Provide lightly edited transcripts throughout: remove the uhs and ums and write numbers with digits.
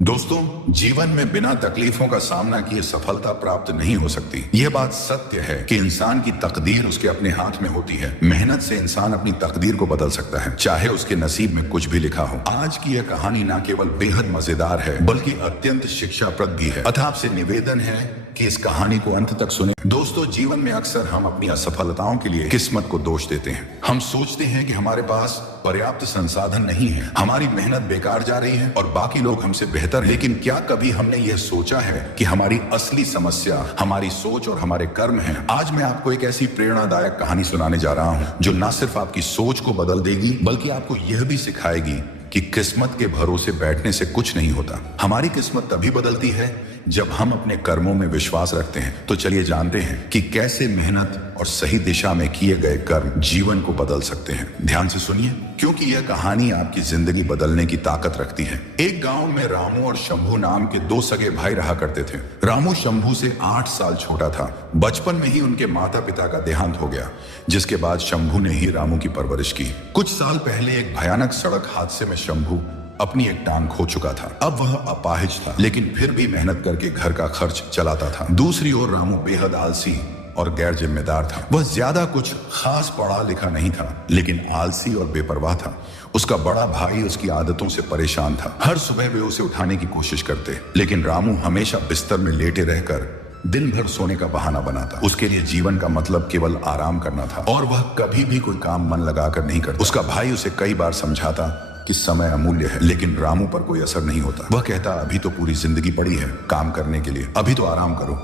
दोस्तों, जीवन में बिना तकलीफों का सामना किए सफलता प्राप्त नहीं हो सकती। यह बात सत्य है कि इंसान की तकदीर उसके अपने हाथ में होती है। मेहनत से इंसान अपनी तकदीर को बदल सकता है, चाहे उसके नसीब में कुछ भी लिखा हो। आज की यह कहानी न केवल बेहद मजेदार है, बल्कि अत्यंत शिक्षाप्रद भी है। अतः आपसे निवेदन है कि इस कहानी को अंत तक सुने। दोस्तों, जीवन में अक्सर हम अपनी असफलताओं के लिए किस्मत को दोष देते हैं। हम सोचते हैं कि हमारे पास पर्याप्त संसाधन नहीं है, हमारी मेहनत बेकार जा रही है और बाकी लोग हमसे बेहतर हैं। लेकिन क्या कभी हमने यह सोचा है कि हमारी असली समस्या हमारी सोच और हमारे कर्म हैं? आज मैं आपको एक ऐसी प्रेरणादायक कहानी सुनाने जा रहा हूं जो न सिर्फ आपकी सोच को बदल देगी, बल्कि आपको यह भी सिखाएगी कि किस्मत के भरोसे बैठने से कुछ नहीं होता। हमारी किस्मत तभी बदलती है जब हम अपने कर्मों में विश्वास रखते हैं। तो चलिए जानते हैं कि कैसे मेहनत और सही दिशा में किए गए कर्म जीवन को बदल सकते हैं। ध्यान से सुनिए, क्योंकि यह कहानी आपकी जिंदगी बदलने की ताकत रखती है। एक गांव में रामू और शंभू नाम के दो सगे भाई रहा करते थे। रामू शंभू से 8 साल छोटा था। बचपन में ही उनके माता पिता का देहांत हो गया, जिसके बाद शंभू ने ही रामू की परवरिश की। कुछ साल पहले एक भयानक सड़क हादसे में शंभू अपनी एक टांग खो चुका था। अब वह अपाहिज था, लेकिन फिर भी मेहनत करके घर का खर्च चलाता था। दूसरी ओर रामू बेहद आलसी और गैर जिम्मेदार था। वह ज्यादा कुछ खास पढ़ा लिखा नहीं था, लेकिन आलसी और बेपरवाह था। उसका बड़ा भाई उसकी आदतों से परेशान था। हर सुबह वे उसे उठाने की कोशिश करते, लेकिन रामू हमेशा बिस्तर में लेटे रहकर दिन भर सोने का बहाना बनाता। उसके लिए जीवन का मतलब केवल आराम करना था और वह कभी भी कोई काम मन लगाकर नहीं करता। उसका भाई उसे कई बार समझाता कि समय अमूल्य है, लेकिन रामू पर कोई असर नहीं होता। वह कहता, अभी तो पूरी जिंदगी पड़ी है काम करने के लिए, अभी तो आराम करो।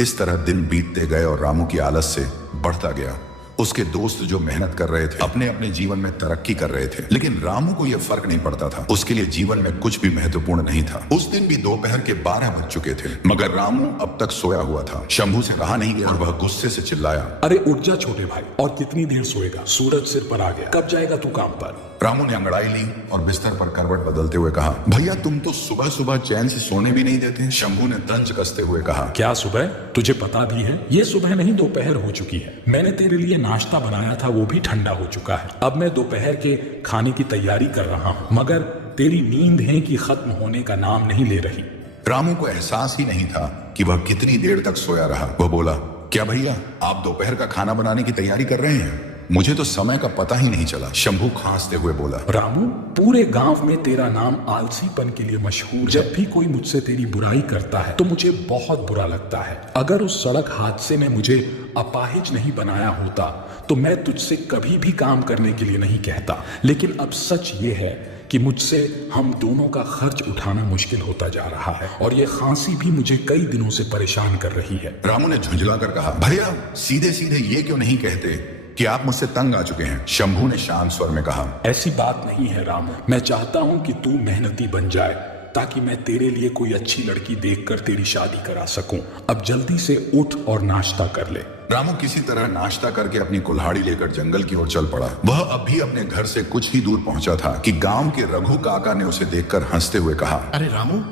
इस तरह दिन बीतते गए और रामू की आलस से बढ़ता गया। उसके दोस्त जो मेहनत कर रहे थे, अपने अपने जीवन में तरक्की कर रहे थे, लेकिन रामू को यह फर्क नहीं पड़ता था। उसके लिए जीवन में कुछ भी महत्वपूर्ण नहीं था। उस दिन भी दोपहर के 12 बज चुके थे, मगर रामू अब तक सोया हुआ था। शंभू से रहा नहीं गया और वह गुस्से से चिल्लाया, अरे उठ जा छोटे भाई, और कितनी देर सोएगा? सूरज सिर पर आ गया, कब जाएगा तू काम पर? रामू ने अंगड़ाई ली और बिस्तर पर करवट बदलते हुए कहा, भैया तुम तो सुबह सुबह चैन से सोने भी नहीं देते। शंभू ने तंज कसते हुए कहा, क्या सुबह? तुझे पता भी है ये सुबह नहीं दोपहर हो चुकी है। मैंने तेरे लिए नाश्ता बनाया था, वो भी ठंडा हो चुका है। अब मैं दोपहर के खाने की तैयारी कर रहा हूँ, मगर तेरी नींद है कि खत्म होने का नाम नहीं ले रही। रामू को एहसास ही नहीं था कि वह कितनी देर तक सोया रहा। वह बोला, क्या भैया आप दोपहर का खाना बनाने की तैयारी कर रहे हैं? मुझे तो समय का पता ही नहीं चला। शंभू खांसते हुए बोला, रामू, पूरे गांव में तेरा नाम आलसीपन के लिए मशहूर। जब भी कोई मुझसे तेरी बुराई करता है तो मुझे बहुत बुरा लगता है। अगर उस सड़क हादसे में मुझे अपाहिज नहीं बनाया होता तो मैं तुझसे कभी भी काम करने के लिए नहीं कहता। लेकिन अब सच ये है कि मुझसे हम दोनों का खर्च उठाना मुश्किल होता जा रहा है और ये खांसी भी मुझे कई दिनों से परेशान कर रही है। रामू ने झुंझलाकर कहा, भैया सीधे सीधे ये क्यों नहीं कहते कि आप मुझसे तंग आ चुके हैं? शंभू ने शांत स्वर में कहा, ऐसी बात नहीं है रामू, मैं चाहता हूँ कि तू मेहनती बन जाए ताकि मैं तेरे लिए कोई अच्छी लड़की देखकर तेरी शादी करा सकूं। अब जल्दी से उठ और नाश्ता कर ले। रामू किसी तरह नाश्ता करके अपनी कुल्हाड़ी लेकर जंगल की ओर चल पड़ा। वह अब भी अपने घर से कुछ ही दूर पहुंचा था कि गांव के रघु काका ने उसे देखकर हंसते हुए कहा, अरे रामू,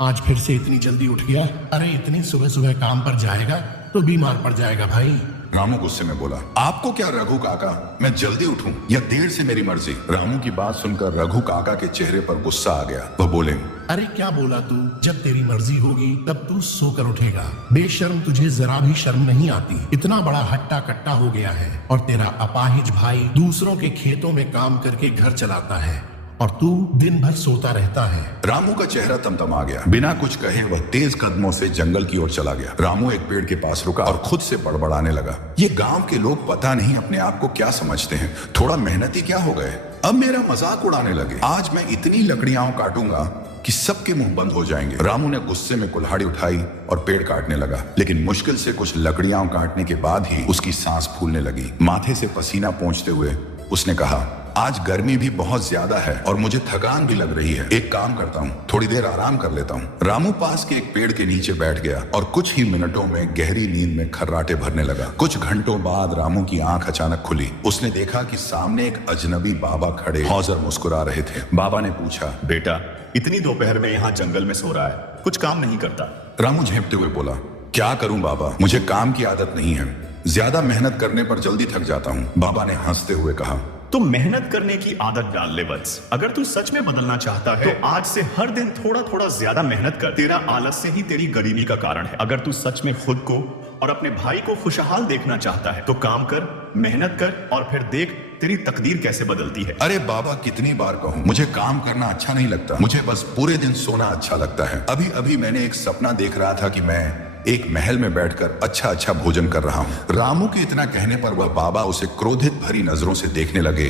आज फिर से इतनी जल्दी उठ गया? अरे इतनी सुबह सुबह काम पर जाएगा तो बीमार पड़ जाएगा भाई। रामू गुस्से में बोला, आपको क्या रघु काका, मैं जल्दी उठूं या देर से मेरी मर्जी। रामू की बात सुनकर रघु काका के चेहरे पर गुस्सा आ गया। वह बोले, अरे क्या बोला तू? जब तेरी मर्जी होगी तब तू सोकर उठेगा। बेशर्म, तुझे जरा भी शर्म नहीं आती? इतना बड़ा हट्टा कट्टा हो गया है और तेरा अपाहिज भाई दूसरों के खेतों में काम करके घर चलाता है और तू दिन भर सोता रहता है। रामू का चेहरा तमतमा गया। बिना कुछ कहे वह तेज कदमों से जंगल की ओर चला गया। रामू एक पेड़ के पास रुका और खुद से बड़बड़ाने लगा, ये गांव के लोग पता नहीं अपने आप को क्या समझते हैं, थोड़ा मेहनती क्या हो गए, अब मेरा मजाक उड़ाने लगे। आज मैं इतनी लकड़ियां काटूंगा कि सबके मुंह बंद हो जाएंगे। रामू ने गुस्से में कुल्हाड़ी उठाई और पेड़ काटने लगा, लेकिन मुश्किल से कुछ लकड़ियां काटने के बाद ही उसकी सांस फूलने लगी। माथे से पसीना पोंछते हुए उसने कहा, आज गर्मी भी बहुत ज्यादा है और मुझे थकान भी लग रही है। एक काम करता हूँ, थोड़ी देर आराम कर लेता हूँ। रामू पास के एक पेड़ के नीचे बैठ गया और कुछ ही मिनटों में गहरी नींद में खर्राटे भरने लगा। कुछ घंटों बाद रामू की आंख अचानक खुली। उसने देखा कि सामने एक अजनबी बाबा खड़े हौजर मुस्कुरा रहे थे। बाबा ने पूछा, बेटा इतनी दोपहर में यहाँ जंगल में सो रहा है, कुछ काम नहीं करता? रामू झेंपते हुए बोला, क्या करूं बाबा, मुझे काम की आदत नहीं है, ज्यादा मेहनत करने पर जल्दी थक जाता हूँ। बाबा ने हंसते हुए कहा, तो मेहनत करने की आदत डाल ले वत्स। अगर तू सच में बदलना चाहता है तो आज से हर दिन थोड़ा थोड़ा ज्यादा मेहनत कर। तेरा आलस्य ही तेरी गरीबी का कारण है। अगर तू सच में खुद को और अपने भाई को खुशहाल देखना चाहता है तो काम कर, मेहनत कर और फिर देख तेरी तकदीर कैसे बदलती है। अरे बाबा, कितनी बार कहूँ, मुझे काम करना अच्छा नहीं लगता, मुझे बस पूरे दिन सोना अच्छा लगता है। अभी अभी मैंने एक सपना देख रहा था कि मैं एक महल में बैठकर अच्छा अच्छा भोजन कर रहा हूँ। रामू के इतना कहने पर वह बाबा उसे क्रोधित भरी नजरों से देखने लगे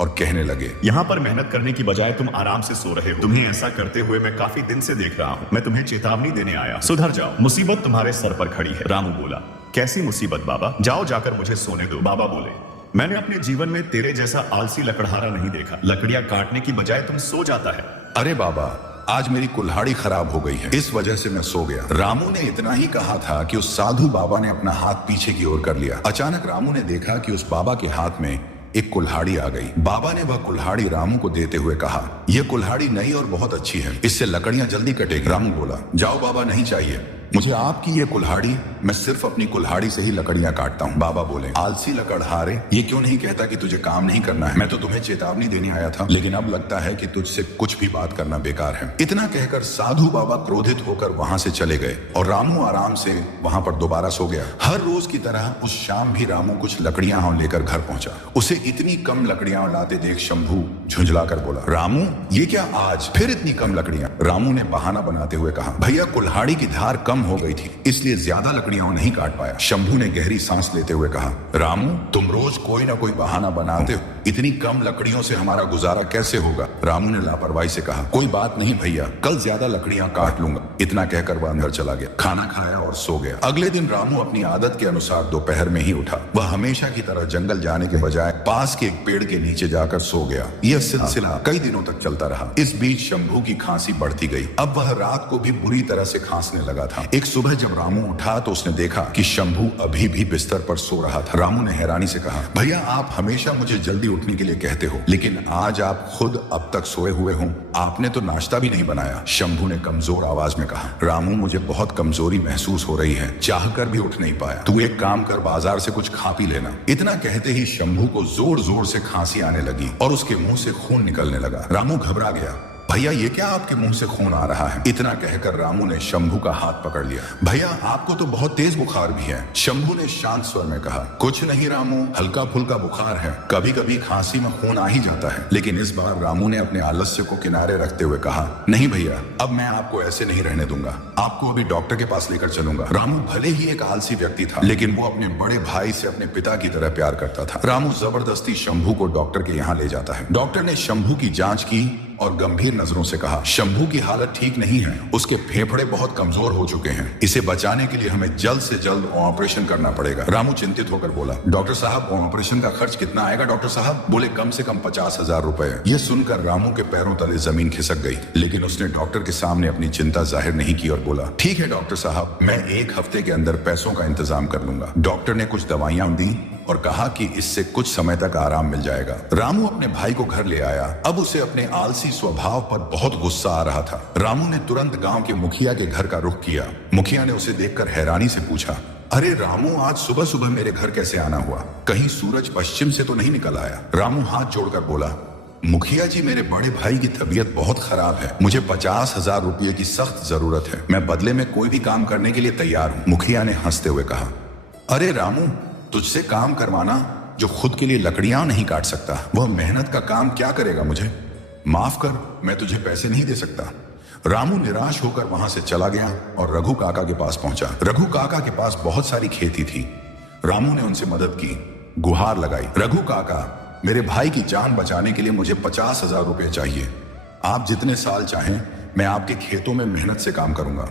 और कहने लगे, यहाँ पर मेहनत करने की बजाय तुम आराम से सो रहे हो। तुम्हें ऐसा करते हुए मैं काफी दिन से देख रहा हूँ। मैं तुम्हें चेतावनी देने आया, सुधर जाओ, मुसीबत तुम्हारे सर पर खड़ी है। रामू बोला, कैसी मुसीबत बाबा? जाओ जाकर मुझे सोने दो। बाबा बोले, मैंने अपने जीवन में तेरे जैसा आलसी लकड़हारा नहीं देखा। लकड़ियां काटने की बजाय तुम सो जाता है। अरे बाबा, आज मेरी कुल्हाड़ी खराब हो गई है, इस वजह से मैं सो गया। रामू ने इतना ही कहा था कि उस साधु बाबा ने अपना हाथ पीछे की ओर कर लिया। अचानक रामू ने देखा कि उस बाबा के हाथ में एक कुल्हाड़ी आ गई। बाबा ने वह कुल्हाड़ी रामू को देते हुए कहा, यह कुल्हाड़ी नई और बहुत अच्छी है, इससे लकड़ियां जल्दी कटेगी। रामू बोला, जाओ बाबा, नहीं चाहिए मुझे आपकी ये कुल्हाड़ी, मैं सिर्फ अपनी कुल्हाड़ी से ही लकड़ियां काटता हूँ। बाबा बोले, आलसी लकड़हारे, ये क्यों नहीं कहता कि तुझे काम नहीं करना है? मैं तो तुम्हें चेतावनी देने आया था, लेकिन अब लगता है कि तुझसे कुछ भी बात करना बेकार है। इतना कहकर साधु बाबा क्रोधित होकर वहां से चले गए और रामू आराम से वहां पर दोबारा सो गया। हर रोज की तरह उस शाम भी रामू कुछ लकड़ियां लेकर घर पहुंचा। उसे इतनी कम लकड़ियां लाते देख शंभू झुंझलाकर बोला, रामू ये क्या आज फिर इतनी कम लकड़ियां? रामू ने बहाना बनाते हुए कहा, भैया कुल्हाड़ी की धार कम हो गई थी, इसलिए ज्यादा लकड़ियां नहीं काट पाया। शंभू ने गहरी सांस लेते हुए कहा, रामू तुम रोज कोई ना कोई बहाना बनाते हो, इतनी कम लकड़ियों से हमारा गुजारा कैसे होगा? रामू ने लापरवाही से कहा, कोई बात नहीं भैया, कल ज्यादा लकड़ियां काट लूंगा। इतना कहकर वह अंदर चला गया, खाना खाया और सो गया। अगले दिन रामू अपनी आदत के अनुसार दोपहर में ही उठा। वह हमेशा की तरह जंगल जाने के बजाय पास के एक पेड़ के नीचे जाकर सो गया। यह सिलसिला कई दिनों तक चलता रहा। इस बीच शंभू की खांसी बढ़ती गई। अब वह रात को भी बुरी तरह से खांसने लगा था। एक सुबह जब रामू उठा तो उसने देखा कि शंभू अभी भी बिस्तर पर सो रहा था। रामू ने हैरानी से कहा, भैया आप हमेशा मुझे जल्दी उठने के लिए कहते हो, लेकिन आज आप खुद अब तक सोए हुए हो, आपने तो नाश्ता भी नहीं बनाया। शंभू ने कमजोर आवाज में कहा, रामू मुझे बहुत कमजोरी महसूस हो रही है, चाहकर भी उठ नहीं पाया। तू एक काम कर, बाजार से कुछ खा पी लेना। इतना कहते ही शंभू को जोर जोर से खांसी आने लगी और उसके मुंह से खून निकलने लगा। रामू घबरा गया, भैया ये क्या आपके मुंह से खून आ रहा है? इतना कहकर रामू ने शंभू का हाथ पकड़ लिया। भैया आपको तो बहुत तेज बुखार भी है। शंभू ने शांत स्वर में कहा, कुछ नहीं रामू, हल्का फुल्का बुखार है, कभी कभी खांसी में खून आ ही जाता है। लेकिन इस बार रामू ने अपने आलस्य को किनारे रखते हुए कहा, नहीं भैया अब मैं आपको ऐसे नहीं रहने दूंगा, आपको अभी डॉक्टर के पास लेकर चलूंगा। रामू भले ही एक आलसी व्यक्ति था, लेकिन वो अपने बड़े भाई से अपने पिता की तरह प्यार करता था। रामू जबरदस्ती शंभू को डॉक्टर के यहाँ ले जाता है। डॉक्टर ने शंभू की जांच की और गंभीर नजरों से कहा, शंभू की हालत ठीक नहीं है, उसके फेफड़े बहुत कमजोर हो चुके हैं, इसे बचाने के लिए हमें जल्द से जल्द ऑपरेशन करना पड़ेगा। रामू चिंतित होकर बोला, डॉक्टर साहब ऑपरेशन का खर्च कितना आएगा? डॉक्टर साहब बोले, कम से कम 50,000 रुपए। यह सुनकर रामू के पैरों तले जमीन खिसक गई, लेकिन उसने डॉक्टर के सामने अपनी चिंता जाहिर नहीं की और बोला, ठीक है डॉक्टर साहब, मैं 1 हफ्ते के अंदर पैसों का इंतजाम कर लूंगा। डॉक्टर ने कुछ दवाइयां दी और कहा कि इससे कुछ समय तक आराम मिल जाएगा। रामू अपने भाई को घर ले आया। अब उसे अपने आलसी स्वभाव पर बहुत गुस्सा आ रहा था। रामू ने तुरंत गांव के मुखिया के घर का रुख किया। मुखिया ने उसे देखकर हैरानी से पूछा, अरे रामू आज सुबह सुबह मेरे घर कैसे आना हुआ? कहीं सूरज पश्चिम से तो नहीं निकल आया? रामू हाथ जोड़कर बोला, मुखिया जी मेरे बड़े भाई की तबीयत बहुत खराब है, मुझे 50,000 रुपये की सख्त जरूरत है, मैं बदले में कोई भी काम करने के लिए तैयार हूँ। मुखिया ने हंसते हुए कहा, अरे रामू तुझसे काम करवाना जो खुद के लिए लकड़ियां नहीं काट सकता, वह मेहनत का काम क्या करेगा? मुझे माफ कर, मैं तुझे पैसे नहीं दे सकता। रामू निराश होकर वहां से चला गया और रघु काका के पास पहुंचा। रघु काका के पास बहुत सारी खेती थी। रामू ने उनसे मदद की, गुहार लगाई, रघु काका मेरे भाई की जान बचाने के लिए मुझे 50,000 रुपये चाहिए, आप जितने साल चाहें मैं आपके खेतों में मेहनत से काम करूंगा।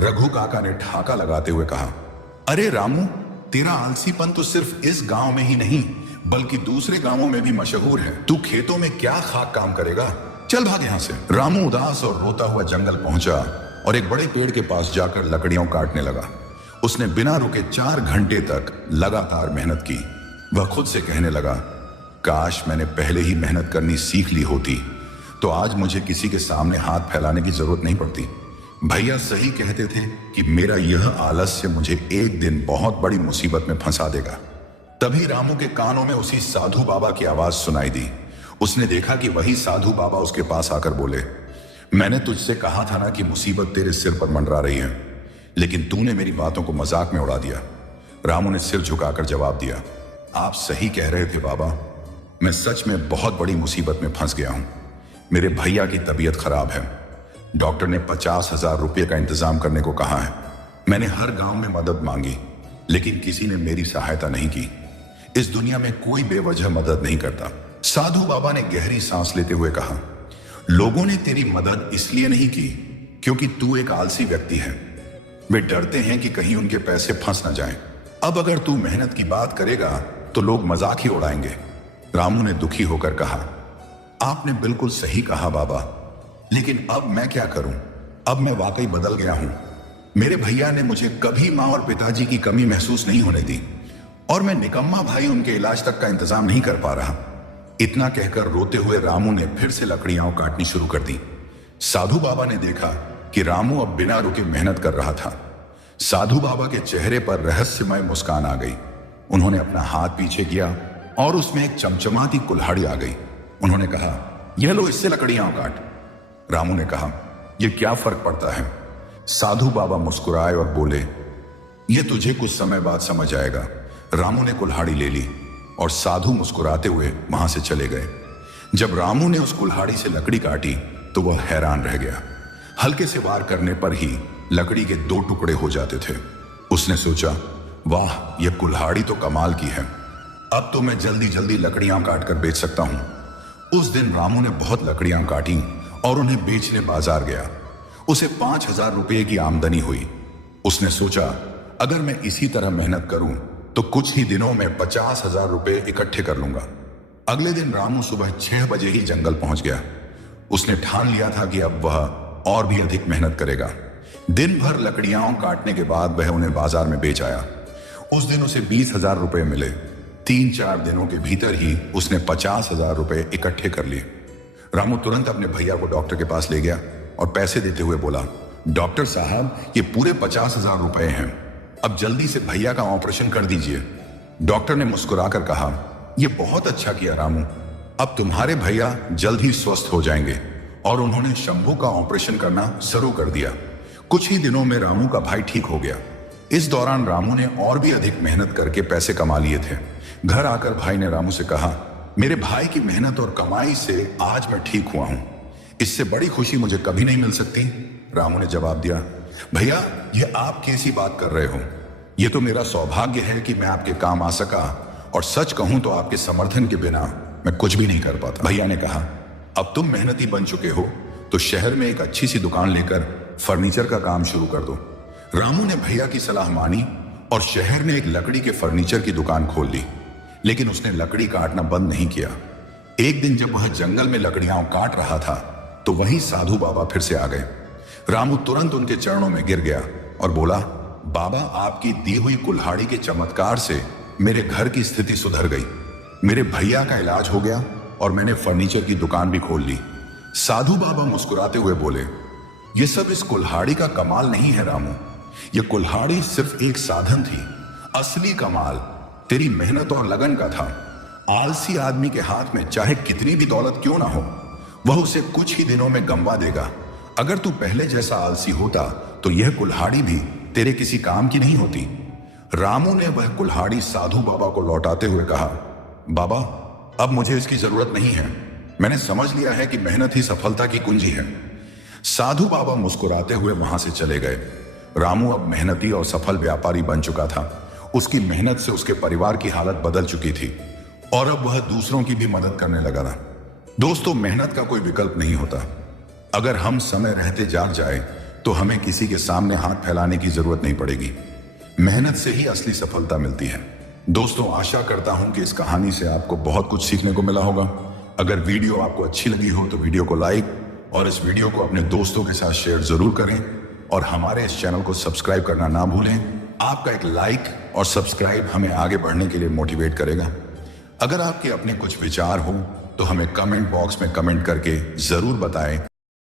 रघु काका ने ठाका लगाते हुए कहा, अरे रामू तेरा आलसीपन तो सिर्फ इस गांव में ही नहीं बल्कि दूसरे गांवों में भी मशहूर है, तू खेतों में क्या खाक काम करेगा, चल भाग यहां से। रामू उदास और रोता हुआ जंगल पहुंचा और एक बड़े पेड़ के पास जाकर लकड़ियां काटने लगा। उसने बिना रुके 4 घंटे तक लगातार मेहनत की। वह खुद से कहने लगा, काश मैंने पहले ही मेहनत करनी सीख ली होती तो आज मुझे किसी के सामने हाथ फैलाने की जरूरत नहीं पड़ती। भैया सही कहते थे कि मेरा यह आलस्य मुझे एक दिन बहुत बड़ी मुसीबत में फंसा देगा। तभी रामू के कानों में उसी साधु बाबा की आवाज सुनाई दी। उसने देखा कि वही साधु बाबा उसके पास आकर बोले, मैंने तुझसे कहा था ना कि मुसीबत तेरे सिर पर मंडरा रही है, लेकिन तूने मेरी बातों को मजाक में उड़ा दिया। रामू ने सिर झुकाकर जवाब दिया, आप सही कह रहे थे बाबा, मैं सच में बहुत बड़ी मुसीबत में फंस गया हूं। मेरे भैया की तबीयत खराब है। डॉक्टर ने 50,000 रुपये का इंतजाम करने को कहा है। मैंने हर गांव में मदद मांगी, लेकिन किसी ने मेरी सहायता नहीं की। इस दुनिया में कोई बेवजह मदद नहीं करता। साधु बाबा ने गहरी सांस लेते हुए कहा, लोगों ने तेरी मदद इसलिए नहीं की क्योंकि तू एक आलसी व्यक्ति है। वे डरते हैं कि कहीं उनके पैसे फंस ना जाएं। अब अगर तू मेहनत की बात करेगा तो लोग मजाक ही उड़ाएंगे। रामू ने दुखी होकर कहा, आपने बिल्कुल सही कहा बाबा, लेकिन अब मैं क्या करूं? अब मैं वाकई बदल गया हूं। मेरे भैया ने मुझे कभी मां और पिताजी की कमी महसूस नहीं होने दी, और मैं निकम्मा भाई उनके इलाज तक का इंतजाम नहीं कर पा रहा। इतना कहकर रोते हुए रामू ने फिर से लकड़ियां काटनी शुरू कर दी। साधु बाबा ने देखा कि रामू अब बिना रुके मेहनत कर रहा था। साधु बाबा के चेहरे पर रहस्यमय मुस्कान आ गई। उन्होंने अपना हाथ पीछे किया और उसमें एक चमचमाती कुल्हाड़ी आ गई। उन्होंने कहा, यह लो, इससे लकड़ियां काट। रामू ने कहा, यह क्या फर्क पड़ता है? साधु बाबा मुस्कुराए और बोले, यह तुझे कुछ समय बाद समझ आएगा। रामू ने कुल्हाड़ी ले ली और साधु मुस्कुराते हुए वहां से चले गए। जब रामू ने उस कुल्हाड़ी से लकड़ी काटी तो वह हैरान रह गया। हल्के से वार करने पर ही लकड़ी के 2 टुकड़े हो जाते थे। उसने सोचा, वाह, यह कुल्हाड़ी तो कमाल की है। अब तो मैं जल्दी जल्दी लकड़ियां काट कर बेच सकता हूं। उस दिन रामू ने बहुत लकड़ियां काटी और उन्हें बेचने बाजार गया। उसे 5,000 रुपये की आमदनी हुई। उसने सोचा, अगर मैं इसी तरह मेहनत करूं तो कुछ ही दिनों में 50,000 रुपये इकट्ठे कर लूंगा। अगले दिन रामू सुबह 6 बजे ही जंगल पहुंच गया। उसने ठान लिया था कि अब वह और भी अधिक मेहनत करेगा। दिन भर लकड़ियां काटने के बाद वह उन्हें बाजार में बेच आया। उस दिन उसे 20,000 रुपये मिले। 3-4 दिनों के भीतर ही उसने 50,000 रुपये इकट्ठे कर लिए। रामू तुरंत अपने भैया को डॉक्टर के पास ले गया और पैसे देते हुए बोला, डॉक्टर साहब, ये पूरे 50,000 रुपये हैं। अब जल्दी से भैया का ऑपरेशन कर दीजिए। डॉक्टर ने मुस्कुराकर कहा, यह बहुत अच्छा किया रामू, अब तुम्हारे भैया जल्द ही स्वस्थ हो जाएंगे। और उन्होंने शंभू का ऑपरेशन करना शुरू कर दिया। कुछ ही दिनों में रामू का भाई ठीक हो गया। इस दौरान रामू ने और भी अधिक मेहनत करके पैसे कमा लिए थे। घर आकर भाई ने रामू से कहा, मेरे भाई की मेहनत और कमाई से आज मैं ठीक हुआ हूं। इससे बड़ी खुशी मुझे कभी नहीं मिल सकती। रामू ने जवाब दिया, भैया, यह आप कैसी बात कर रहे हो? यह तो मेरा सौभाग्य है कि मैं आपके काम आ सका, और सच कहूं तो आपके समर्थन के बिना मैं कुछ भी नहीं कर पाता। भैया ने कहा, अब तुम मेहनती बन चुके हो तो शहर में एक अच्छी सी दुकान लेकर फर्नीचर का काम शुरू कर दो। रामू ने भैया की सलाह मानी और शहर में एक लकड़ी के फर्नीचर की दुकान खोल ली। लेकिन उसने लकड़ी काटना बंद नहीं किया। एक दिन जब वह जंगल में लकड़ियां काट रहा था तो वहीं साधु बाबा फिर से आ गए। रामू तुरंत उनके चरणों में गिर गया और बोला, बाबा, आपकी दी हुई कुल्हाड़ी के चमत्कार से मेरे घर की स्थिति सुधर गई। मेरे भैया का इलाज हो गया और मैंने फर्नीचर की दुकान भी खोल ली। साधु बाबा मुस्कुराते हुए बोले, यह सब इस कुल्हाड़ी का कमाल नहीं है रामू, यह कुल्हाड़ी सिर्फ एक साधन थी। असली कमाल तेरी मेहनत और लगन का था। आलसी आदमी के हाथ में चाहे कितनी भी दौलत क्यों ना हो, वह उसे कुछ ही दिनों में गंवा देगा। अगर तू पहले जैसा आलसी होता तो यह कुल्हाड़ी भी तेरे किसी काम की नहीं होती। रामू ने वह कुल्हाड़ी साधु बाबा को लौटाते हुए कहा, बाबा, अब मुझे इसकी जरूरत नहीं है। मैंने समझ लिया है कि मेहनत ही सफलता की कुंजी है। साधु बाबा मुस्कुराते हुए वहां से चले गए। रामू अब मेहनती और सफल व्यापारी बन चुका था। उसकी मेहनत से उसके परिवार की हालत बदल चुकी थी और अब वह दूसरों की भी मदद करने लगा था। दोस्तों, मेहनत का कोई विकल्प नहीं होता। अगर हम समय रहते जाग जाए तो हमें किसी के सामने हाथ फैलाने की जरूरत नहीं पड़ेगी। मेहनत से ही असली सफलता मिलती है। दोस्तों, आशा करता हूं कि इस कहानी से आपको बहुत कुछ सीखने को मिला होगा। अगर वीडियो आपको अच्छी लगी हो तो वीडियो को लाइक और इस वीडियो को अपने दोस्तों के साथ शेयर जरूर करें और हमारे इस चैनल को सब्सक्राइब करना ना भूलें। आपका एक लाइक और सब्सक्राइब हमें आगे बढ़ने के लिए मोटिवेट करेगा। अगर आपके अपने कुछ विचार हो तो हमें कमेंट बॉक्स में कमेंट करके जरूर बताएं